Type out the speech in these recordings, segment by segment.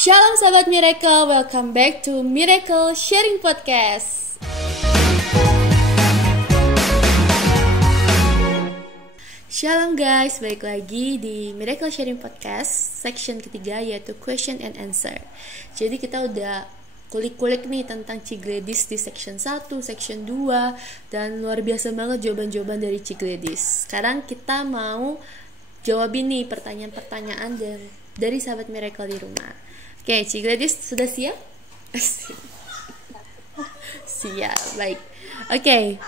Shalom sahabat Miracle, welcome back to Miracle Sharing Podcast. Shalom guys, balik lagi di Miracle Sharing Podcast section ketiga yaitu question and answer. Jadi kita udah kulik-kulik nih tentang Cigledis di section 1, section 2 dan luar biasa banget jawaban-jawaban dari Cigledis. Sekarang kita mau jawabin nih pertanyaan-pertanyaan dari sahabat Miracle di rumah. Oke, Cigledis sudah siap? Siap, baik. Oke,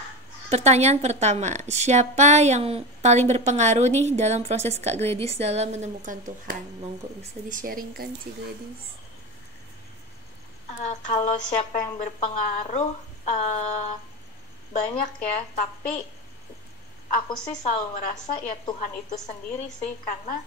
pertanyaan pertama, siapa yang paling berpengaruh nih dalam proses Kak Gledis dalam menemukan Tuhan? Monggo bisa di-sharingkan Cigledis. Kalau siapa yang berpengaruh banyak ya, tapi aku sih selalu merasa ya Tuhan itu sendiri sih, karena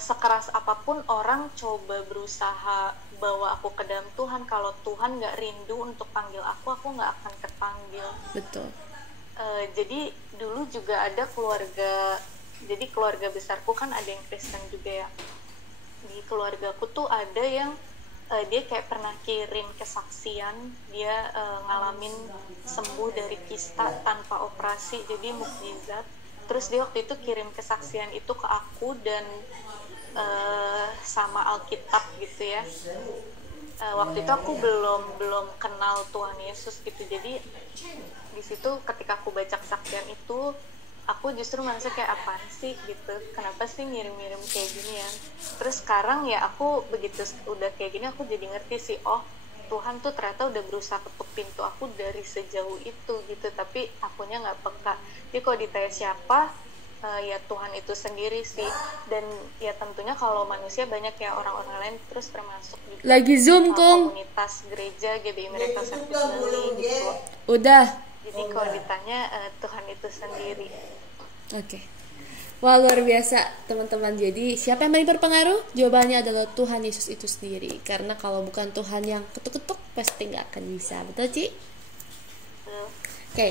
sekeras apapun orang coba berusaha bawa aku ke dalam Tuhan, kalau Tuhan gak rindu untuk panggil aku gak akan terpanggil. Betul. Jadi dulu juga ada keluarga, jadi keluarga besarku kan ada yang Kristen juga ya. Di keluargaku tuh ada yang dia kayak pernah kirim kesaksian, dia ngalamin sembuh dari kista tanpa operasi, jadi mukjizat. Terus dia waktu itu kirim kesaksian itu ke aku dan sama Alkitab gitu ya. Waktu itu aku belum kenal Tuhan Yesus gitu. Jadi di situ ketika aku baca kesaksian itu, aku justru merasa kayak apaan sih gitu. Kenapa sih ngirim-ngirim kayak gini ya? Terus sekarang ya aku begitu udah kayak gini aku jadi ngerti sih, oh Tuhan tuh ternyata udah berusaha ketuk pintu aku dari sejauh itu gitu, tapi akunya nggak peka. Jadi kalau ditanya siapa, ya Tuhan itu sendiri sih. Dan ya tentunya kalau manusia banyak ya orang-orang lain, terus termasuk juga Lagi Zoom Kung. komunitas gereja GBI Miracle Service Bali gitu. Udah. Jadi kalau ditanya Tuhan itu sendiri. Oke. Wah, luar biasa teman-teman. Jadi siapa yang paling berpengaruh? Jawabannya adalah Tuhan Yesus itu sendiri. Karena kalau bukan Tuhan yang ketuk-ketuk, pasti gak akan bisa. Betul, Ci? Oke.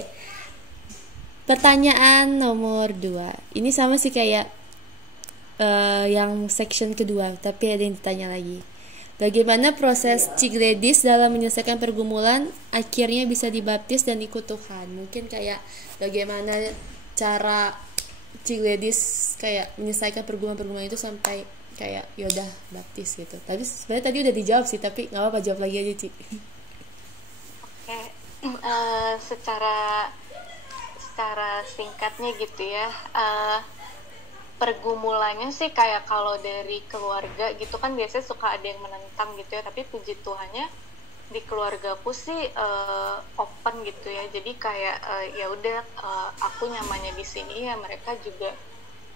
Pertanyaan nomor 2. Ini sama sih kayak yang section kedua, tapi ada yang ditanya lagi. Bagaimana proses Cigledis dalam menyelesaikan pergumulan akhirnya bisa dibaptis dan ikut Tuhan? Mungkin kayak bagaimana cara Cigledis kayak menyelesaikan pergumulan-pergumulan itu sampai kayak yaudah baptis gitu. Tapi sebenarnya tadi udah dijawab sih, tapi nggak apa-apa, jawab lagi aja, Ci. Oke, secara singkatnya gitu ya, pergumulannya sih kayak kalau dari keluarga gitu kan biasanya suka ada yang menentang gitu ya, tapi puji Tuhannya di keluargaku sih open gitu ya. Jadi kayak ya udah aku nyamannya di sini ya, mereka juga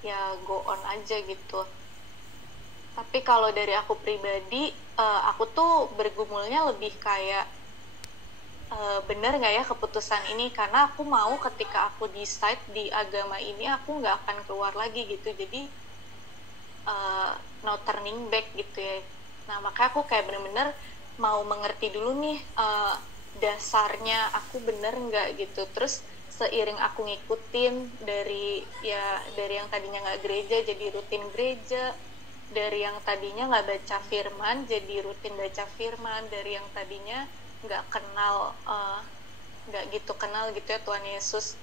ya go on aja gitu. Tapi kalau dari aku pribadi, aku tuh bergumulnya lebih kayak bener nggak ya keputusan ini, karena aku mau ketika aku decide di agama ini aku nggak akan keluar lagi gitu. Jadi no turning back gitu ya. Nah makanya aku kayak bener-bener mau mengerti dulu nih dasarnya aku bener nggak gitu. Terus seiring aku ngikutin dari yang tadinya nggak gereja jadi rutin gereja, dari yang tadinya nggak baca firman jadi rutin baca firman, dari yang tadinya nggak gitu kenal gitu ya Tuhan Yesus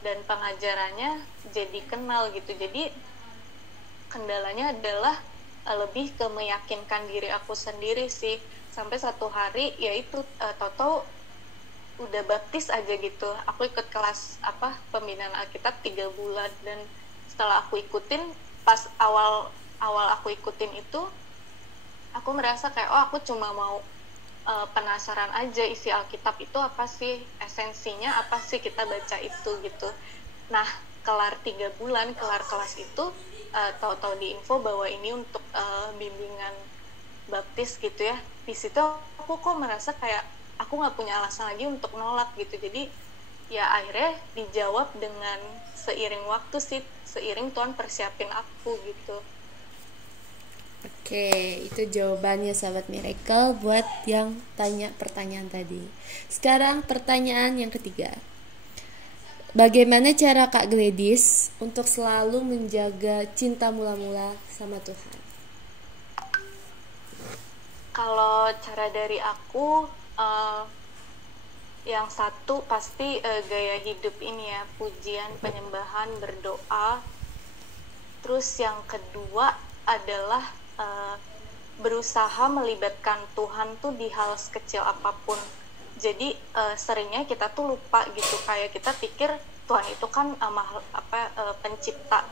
dan pengajarannya jadi kenal gitu. Jadi kendalanya adalah lebih ke meyakinkan diri aku sendiri sih. Sampai satu hari yaitu Toto udah baptis aja gitu, aku ikut kelas pembinaan Alkitab 3 bulan, dan setelah aku ikutin, pas awal aku ikutin itu aku merasa kayak aku cuma mau penasaran aja isi Alkitab itu apa sih, esensinya apa sih kita baca itu gitu. Nah kelar 3 bulan, kelar kelas itu tahu-tahu diinfo bahwa ini untuk bimbingan baptis gitu ya. Di situ aku kok merasa kayak aku nggak punya alasan lagi untuk nolak gitu. Jadi ya akhirnya dijawab dengan seiring waktu sih, seiring Tuhan persiapin aku gitu. Oke, itu jawabannya sahabat Miracle buat yang tanya pertanyaan tadi. Sekarang pertanyaan yang ketiga. Bagaimana cara Kak Gledis untuk selalu menjaga cinta mula-mula sama Tuhan? cara dari aku, yang satu pasti gaya hidup ini ya, pujian, penyembahan, berdoa. Terus yang kedua adalah berusaha melibatkan Tuhan tuh di hal sekecil apapun. Jadi seringnya kita tuh lupa gitu, kayak kita pikir Tuhan itu kan pencipta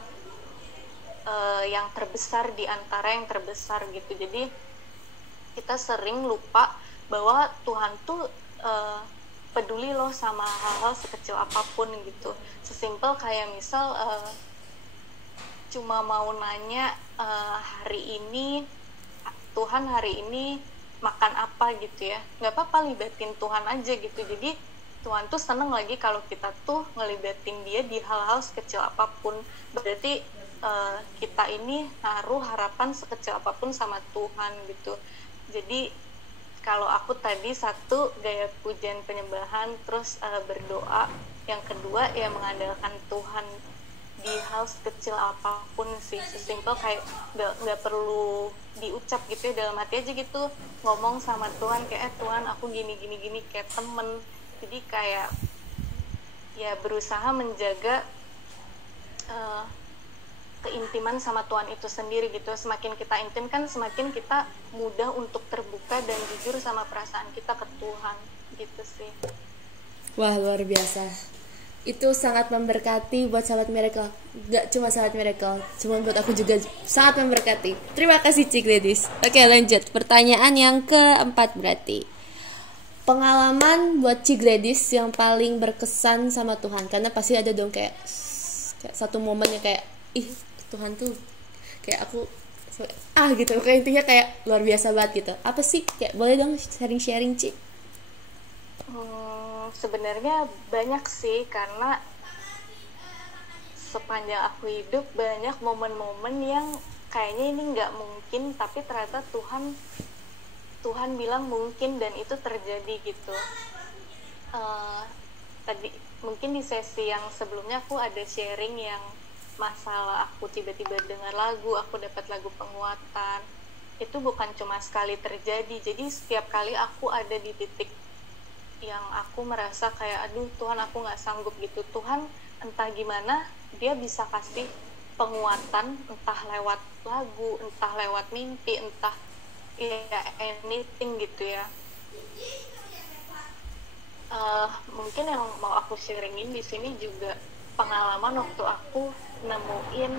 yang terbesar di antara yang terbesar gitu. Jadi kita sering lupa bahwa Tuhan tuh peduli loh sama hal-hal sekecil apapun gitu. Sesimpel kayak misal cuma mau nanya Tuhan hari ini makan apa gitu ya, nggak apa-apa, libatin Tuhan aja gitu. Jadi Tuhan tuh seneng lagi kalau kita tuh ngelibatin dia di hal-hal sekecil apapun. Berarti kita ini naruh harapan sekecil apapun sama Tuhan gitu. Jadi kalau aku tadi satu gaya pujian penyembahan, terus berdoa. Yang kedua ya mengandalkan Tuhan di hal sekecil apapun sih. Sesimpel kayak nggak perlu diucap gitu ya, dalam hati aja gitu, ngomong sama Tuhan kayak Tuhan aku gini kayak temen. Jadi kayak ya berusaha menjaga keintiman sama Tuhan itu sendiri gitu. Semakin kita intim kan semakin kita mudah untuk terbuka dan jujur sama perasaan kita ke Tuhan gitu sih. Wah, luar biasa. Itu sangat memberkati buat sahabat Miracle. Gak cuma sahabat Miracle, cuma buat aku juga sangat memberkati. Terima kasih Cik Gladys. Oke, lanjut. Pertanyaan yang keempat berarti. Pengalaman buat Cik Gladys yang paling berkesan sama Tuhan. Karena pasti ada dong kayak satu momen yang kayak ih, Tuhan tuh kayak aku gitu. Kayak intinya kayak luar biasa banget gitu. Apa sih? Kayak boleh dong sharing-sharing Cik? Sebenarnya banyak sih, karena sepanjang aku hidup banyak momen-momen yang kayaknya ini nggak mungkin, tapi ternyata Tuhan bilang mungkin dan itu terjadi gitu. Tadi mungkin di sesi yang sebelumnya aku ada sharing yang masalah aku tiba-tiba dengar lagu, aku dapat lagu penguatan. Itu bukan cuma sekali terjadi, jadi setiap kali aku ada di titik yang aku merasa kayak aduh Tuhan aku nggak sanggup gitu, Tuhan entah gimana dia bisa kasih penguatan, entah lewat lagu, entah lewat mimpi, entah ya anything gitu ya. Mungkin yang mau aku sharingin di sini juga pengalaman waktu aku nemuin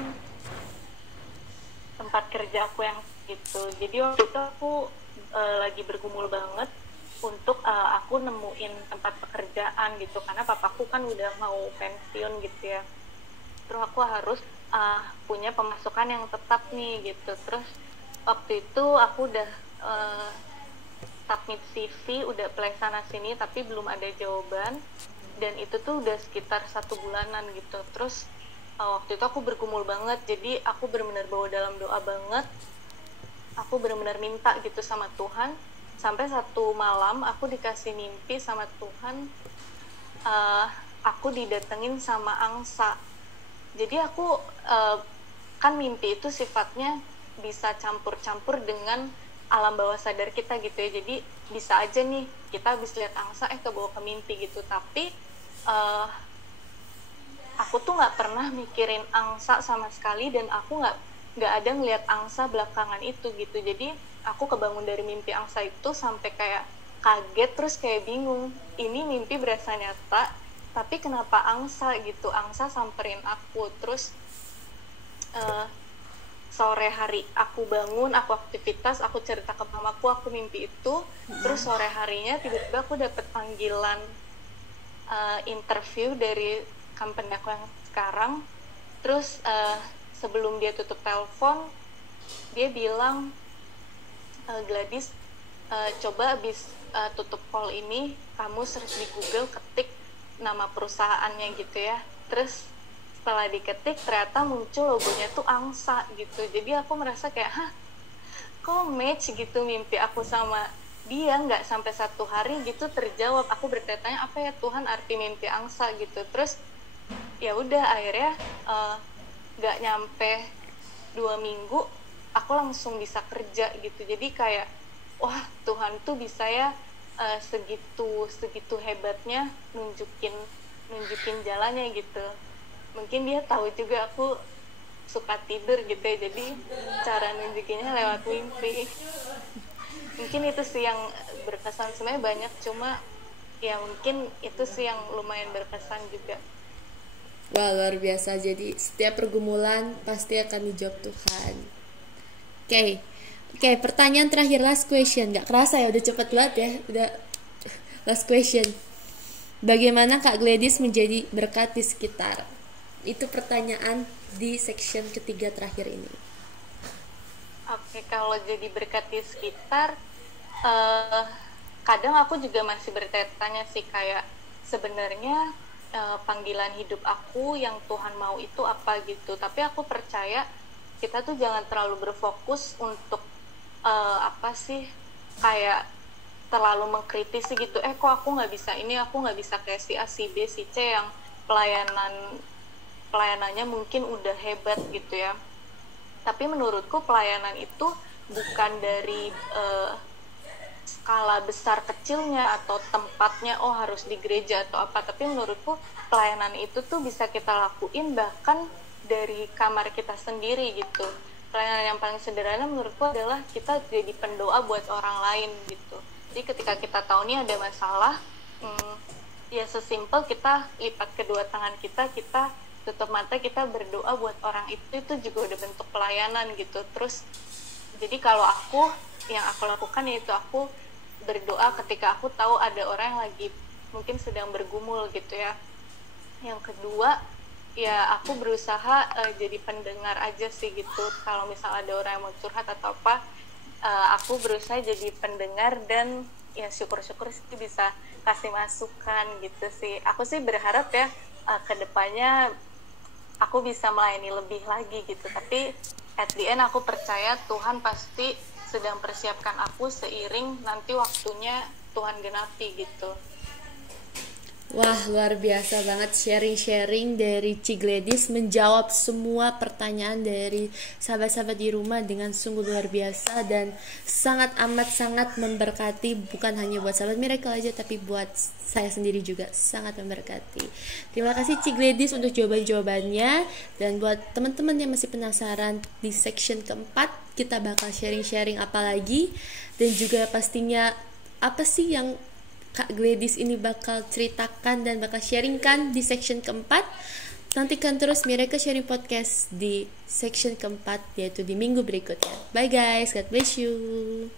tempat kerja aku yang gitu. Jadi waktu itu aku lagi bergumul banget untuk aku nemuin tempat pekerjaan gitu, karena papaku kan udah mau pensiun gitu ya. Terus aku harus punya pemasukan yang tetap nih gitu. Terus waktu itu aku udah submit CV, udah play sana sini tapi belum ada jawaban, dan itu tuh udah sekitar 1 bulanan gitu. Terus waktu itu aku bergumul banget, jadi aku benar-benar bawa dalam doa banget, aku benar-benar minta gitu sama Tuhan. Sampai satu malam aku dikasih mimpi sama Tuhan, aku didatengin sama angsa. Jadi aku kan mimpi itu sifatnya bisa campur-campur dengan alam bawah sadar kita gitu ya. Jadi bisa aja nih kita habis lihat angsa kebawa ke mimpi gitu. Tapi aku tuh nggak pernah mikirin angsa sama sekali, dan aku nggak ada ngelihat angsa belakangan itu gitu. Jadi aku kebangun dari mimpi angsa itu sampai kayak kaget, terus kayak bingung, ini mimpi berasa nyata tapi kenapa angsa gitu, angsa samperin aku. Terus sore hari aku bangun, aku aktivitas, aku cerita ke mamaku aku mimpi itu. Terus sore harinya tiba-tiba aku dapet panggilan interview dari company aku yang sekarang. Terus sebelum dia tutup telepon, dia bilang, Gladys, coba abis tutup call ini kamu search di Google, ketik nama perusahaannya gitu ya. Terus setelah diketik ternyata muncul logonya tuh angsa gitu. Jadi aku merasa kayak kok match gitu mimpi aku sama dia. Nggak sampai 1 hari gitu terjawab. Aku bertanya apa ya Tuhan arti mimpi angsa gitu. Terus ya udah akhirnya nggak nyampe 2 minggu aku langsung bisa kerja gitu. Jadi kayak wah Tuhan tuh bisa ya segitu hebatnya nunjukin jalannya gitu. Mungkin dia tahu juga aku suka tidur gitu ya, jadi cara nunjukinnya lewat mimpi. Mungkin itu sih yang berkesan, sebenarnya banyak, cuma ya mungkin itu sih yang lumayan berkesan juga. Wah, luar biasa. Jadi setiap pergumulan pasti akan dijawab Tuhan. Oke. Oke, pertanyaan terakhir, last question. Gak kerasa ya, udah cepet banget ya. Udah last question. Bagaimana Kak Gladys menjadi berkat di sekitar? Itu pertanyaan di section ketiga terakhir ini. Oke, kalau jadi berkat di sekitar, kadang aku juga masih bertanya sih, kayak sebenarnya panggilan hidup aku yang Tuhan mau itu apa gitu. Tapi aku percaya kita tuh jangan terlalu berfokus untuk apa sih, kayak terlalu mengkritisi gitu, kok aku nggak bisa ini, aku nggak bisa kayak si A, si B, si C yang pelayanannya mungkin udah hebat gitu ya. Tapi menurutku pelayanan itu bukan dari skala besar kecilnya atau tempatnya, harus di gereja atau apa. Tapi menurutku pelayanan itu tuh bisa kita lakuin bahkan dari kamar kita sendiri gitu. Pelayanan yang paling sederhana menurutku adalah kita jadi pendoa buat orang lain gitu. Jadi ketika kita tahu nih ada masalah, ya sesimpel kita lipat kedua tangan kita tutup mata, kita berdoa buat orang itu juga udah bentuk pelayanan gitu. Terus jadi kalau yang aku lakukan yaitu aku berdoa ketika aku tahu ada orang yang lagi mungkin sedang bergumul gitu ya. Yang kedua, ya aku berusaha jadi pendengar aja sih gitu. Kalau misal ada orang yang mau curhat atau apa, aku berusaha jadi pendengar dan ya syukur-syukur sih bisa kasih masukan gitu sih. Aku sih berharap ya kedepannya aku bisa melayani lebih lagi gitu. Tapi at the end aku percaya Tuhan pasti sedang persiapkan aku seiring nanti waktunya Tuhan genapi gitu. Wah, luar biasa banget sharing-sharing dari Ci Gladys, menjawab semua pertanyaan dari sahabat-sahabat di rumah dengan sungguh luar biasa dan sangat amat sangat memberkati, bukan hanya buat sahabat Miracle aja tapi buat saya sendiri juga sangat memberkati. Terima kasih Ci Gladys untuk jawaban-jawabannya, dan buat teman-teman yang masih penasaran, di section keempat kita bakal sharing-sharing apa lagi, dan juga pastinya apa sih yang Kak Gladys ini bakal ceritakan dan bakal sharingkan di section keempat. Nantikan terus Miracle Sharing Podcast di section keempat, yaitu di minggu berikutnya. Bye guys, God bless you.